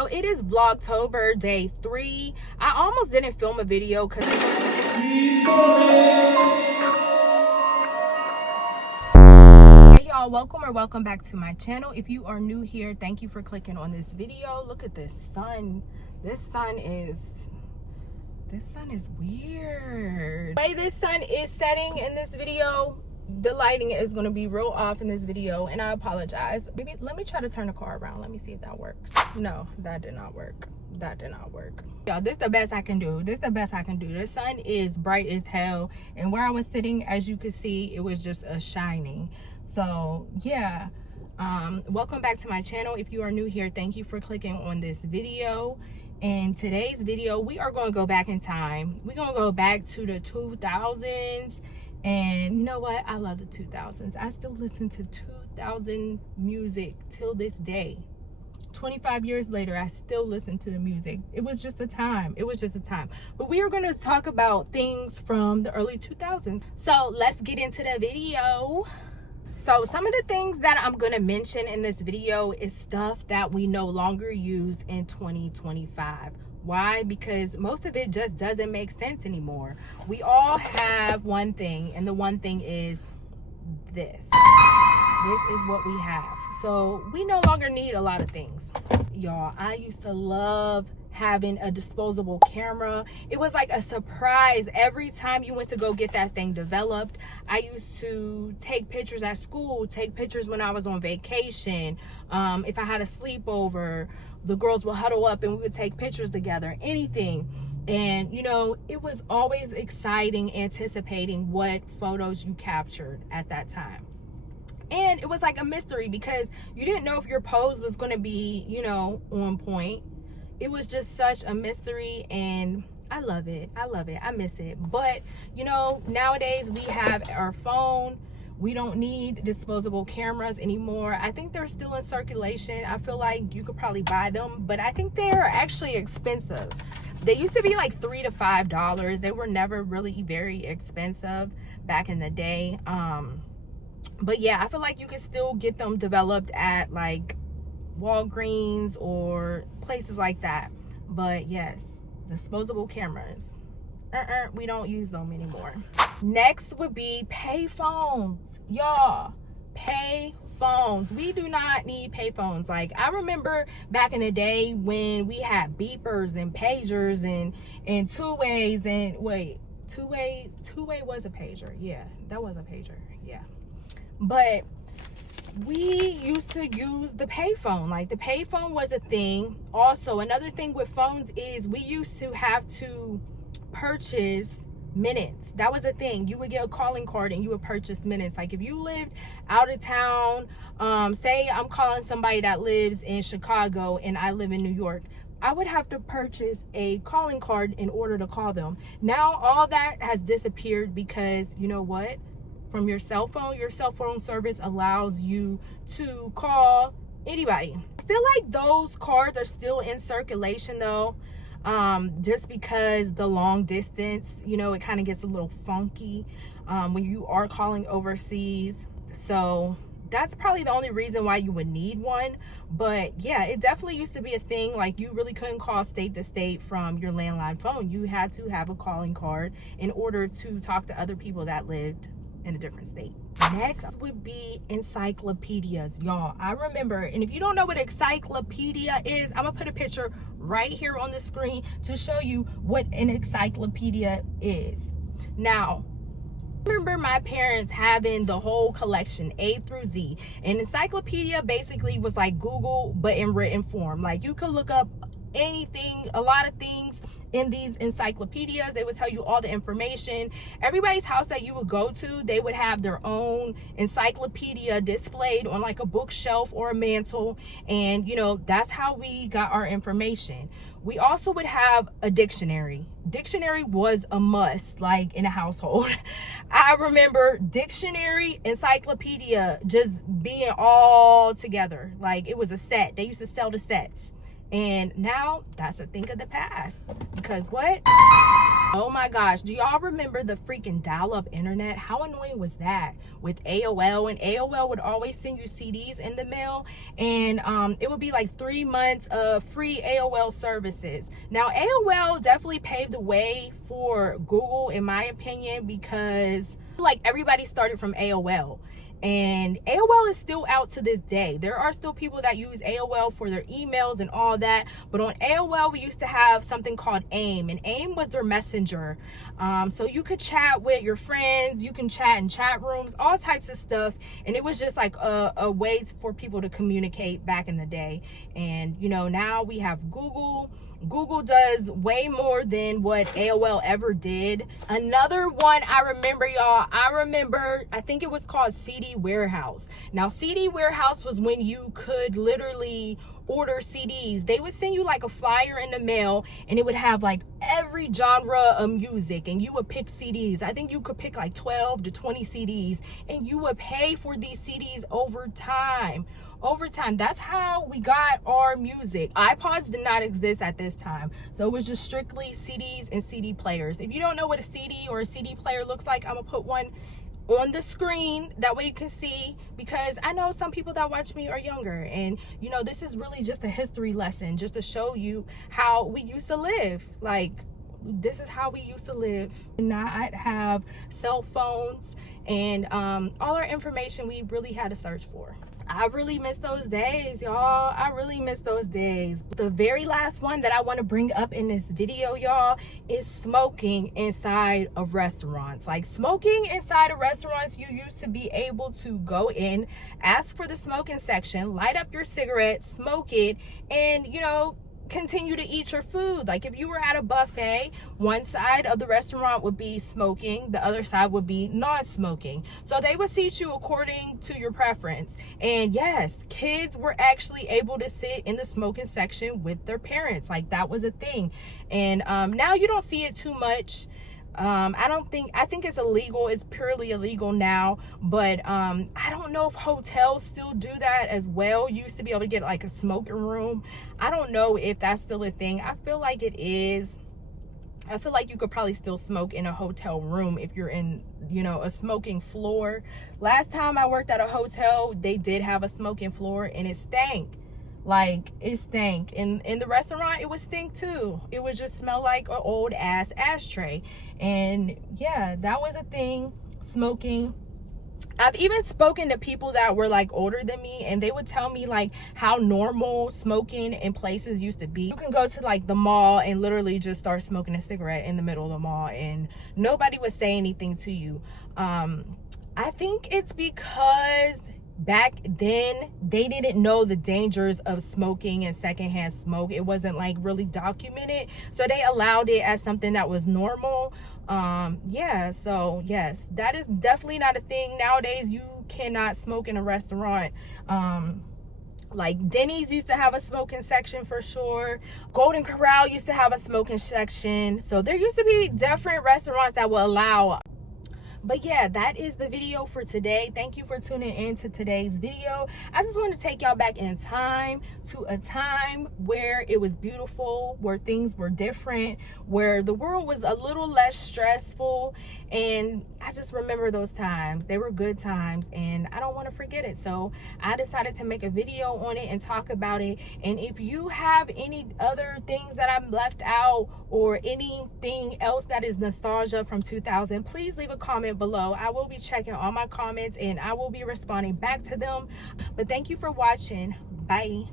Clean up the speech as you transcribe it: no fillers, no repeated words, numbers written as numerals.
So it is Vlogtober day 3. I almost didn't film a video because hey y'all, welcome back to my channel. If you are new here, thank you for clicking on this video. Look at this sun. This sun is weird. The way this sun is setting in this video, the lighting is going to be real off in this video, and I apologize. Maybe let me try to turn the car around. Let me see if that works. No, that did not work. Y'all, this is the best I can do. The sun is bright as hell, and where I was sitting, as you could see, it was just a shining. So yeah, welcome back to my channel. If you are new here, thank you for clicking on this video. In today's video, we are going to go back in time. We're going to go back to the 2000s. And you know what? I love the 2000s. I still listen to 2000 music till this day. 25 years later, I still listen to the music. It was just a time. But we are going to talk about things from the early 2000s. So let's get into the video. So some of the things that I'm going to mention in this video is stuff that we no longer use in 2025. Why? Because most of it just doesn't make sense anymore. We all have one thing, and the one thing is this. This is what we have. So we no longer need a lot of things. Y'all, I used to love having a disposable camera. It was like a surprise every time you went to go get that thing developed. I used to take pictures at school, take pictures when I was on vacation. If I had a sleepover, the girls would huddle up and we would take pictures together, anything. And you know, it was always exciting anticipating what photos you captured at that time. And it was like a mystery because you didn't know if your pose was going to be, you know, on point. It was just such a mystery, and I love it. I miss it. But you know, nowadays we have our phone. We don't need disposable cameras anymore. I think they're still in circulation. I feel like you could probably buy them, but I think they're actually expensive. They used to be like $3 to $5. They were never really very expensive back in the day. But yeah, I feel like you could still get them developed at like Walgreens or places like that. But yes, disposable cameras. We don't use them anymore. Next would be pay phones. Y'all, pay phones. We do not need pay phones. Like, I remember back in the day when we had beepers and pagers and two-ways, and wait, two-way was a pager. Yeah, that was a pager. Yeah. But we used to use the payphone. Like, the payphone was a thing. Also, another thing with phones is we used to have to purchase minutes. That was a thing. You would get a calling card and you would purchase minutes. Like, if you lived out of town, say I'm calling somebody that lives in Chicago and I live in New York, I would have to purchase a calling card in order to call them. Now all that has disappeared because, you know what? From your cell phone service allows you to call anybody. I feel like those cards are still in circulation though. Just because the long distance, you know, it kind of gets a little funky when you are calling overseas. So that's probably the only reason why you would need one. But yeah, it definitely used to be a thing. Like, you really couldn't call state to state from your landline phone. You had to have a calling card in order to talk to other people that lived in a different state. Next would be encyclopedias. Y'all, I remember, and if you don't know what encyclopedia is, I'm gonna put a picture right here on the screen to show you what an encyclopedia is. Now, I remember my parents having the whole collection, A through Z. An encyclopedia basically was like Google, but in written form. Like, you could look up anything, a lot of things in these encyclopedias. They would tell you all the information. Everybody's house that you would go to, they would have their own encyclopedia displayed on like a bookshelf or a mantle, and you know, that's how we got our information. We also would have a dictionary. Dictionary was a must, like, in a household. I remember dictionary, encyclopedia just being all together. Like, it was a set. They used to sell the sets. And now that's a thing of the past, because what? Oh my gosh, do y'all remember the freaking dial-up internet? How annoying was that with AOL? And AOL would always send you CDs in the mail, and it would be like 3 months of free AOL services. Now AOL definitely paved the way for Google, in my opinion, because like everybody started from AOL. And AOL is still out to this day. There are still people that use AOL for their emails and all that. But on AOL, we used to have something called AIM. And AIM was their messenger. So you could chat with your friends. You can chat in chat rooms, all types of stuff. And it was just like a way for people to communicate back in the day. And, you know, now we have Google. Google does way more than what AOL ever did. Another one I remember, y'all, I think it was called CD Warehouse. Now, CD Warehouse was when you could literally order CDs. They would send you like a flyer in the mail, and it would have like every genre of music, and you would pick CDs. I think you could pick like 12 to 20 CDs, and you would pay for these CDs over time. That's how we got our music. iPods did not exist at this time, so it was just strictly CDs and CD players. If you don't know what a CD or a CD player looks like, I'm gonna put one on the screen, that way you can see, because I know some people that watch me are younger, and you know, this is really just a history lesson, just to show you how we used to live. Like, this is how we used to live, and not have cell phones and all our information we really had to search for. I really miss those days, y'all. I really miss those days. The very last one that I want to bring up in this video, y'all, is smoking inside of restaurants. Like, smoking inside of restaurants, you used to be able to go in, ask for the smoking section, light up your cigarette, smoke it, and, you know, continue to eat your food. Like, if you were at a buffet, one side of the restaurant would be smoking, the other side would be non-smoking. So they would seat you according to your preference. And yes, kids were actually able to sit in the smoking section with their parents. Like, that was a thing. And now you don't see it too much. I think it's illegal. It's purely illegal now, but I don't know if hotels still do that as well. You used to be able to get like a smoking room. I don't know if that's still a thing. I feel like it is. I feel like you could probably still smoke in a hotel room if you're in, you know, a smoking floor. Last time I worked at a hotel, they did have a smoking floor, and it stank. Like, it stank. In the restaurant, it would stink too. It would just smell like an old ass ashtray. And yeah, that was a thing, smoking. I've even spoken to people that were like older than me, and they would tell me like how normal smoking in places used to be. You can go to like the mall and literally just start smoking a cigarette in the middle of the mall, and nobody would say anything to you. I think it's because back then they didn't know the dangers of smoking and secondhand smoke. It wasn't like really documented, so they allowed it as something that was normal. Yeah, so yes, that is definitely not a thing nowadays. You cannot smoke in a restaurant. Like, Denny's used to have a smoking section for sure. Golden Corral used to have a smoking section. So there used to be different restaurants that will allow. But yeah, that is the video for today. Thank you for tuning in to today's video. I just want to take y'all back in time, to a time where it was beautiful, where things were different, where the world was a little less stressful. And I just remember those times. They were good times, and I don't want to forget it. So I decided to make a video on it and talk about it. And if you have any other things that I've left out, or anything else that is nostalgia from 2000, please leave a comment below. I will be checking all my comments, and I will be responding back to them. But thank you for watching. Bye.